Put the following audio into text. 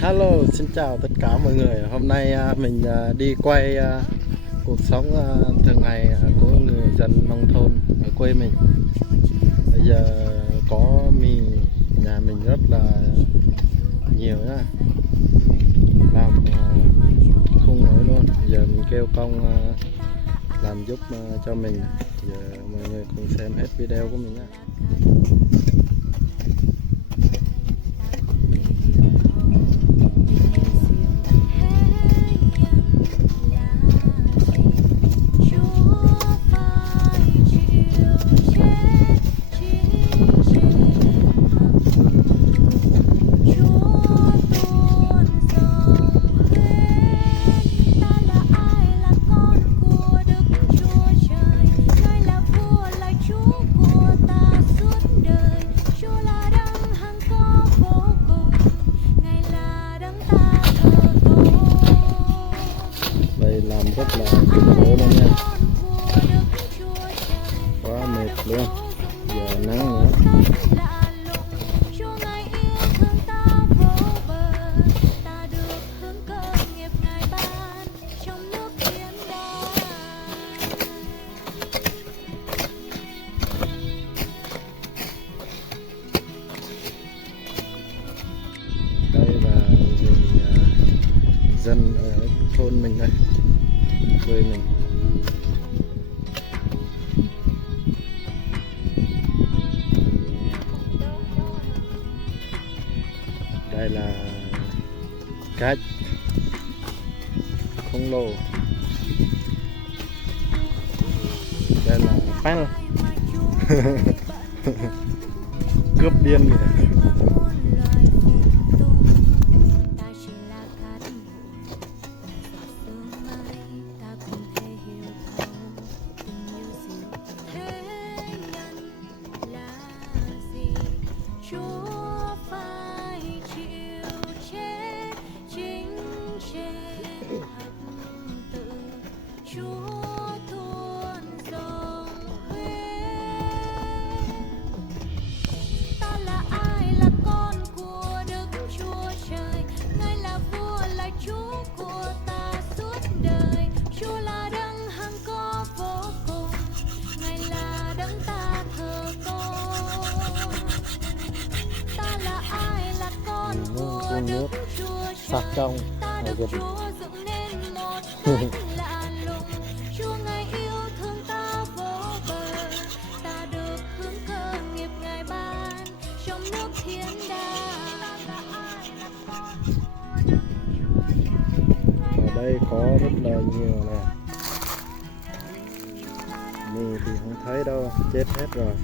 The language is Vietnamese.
Hello, xin chào tất cả mọi người. Hôm nay mình đi quay cuộc sống thường ngày của người dân nông thôn ở quê mình. Bây giờ có mì nhà mình rất là nhiều nhá, làm không nổi luôn. Giờ mình kêu công làm giúp cho mình. Giờ mọi người cùng xem hết video của mình nhá. Làm rất là cực khổ luôn nha, quá mệt luôn. Giờ nắng nữa. Đây là người dân ở thôn mình đây, quê mình. Đây là cá khổng lồ, đây là phanh cướp điên vậy. Uống nước sạch trong ở Việt ở đây có rất là nhiều nè. Mì thì không thấy đâu, chết hết rồi.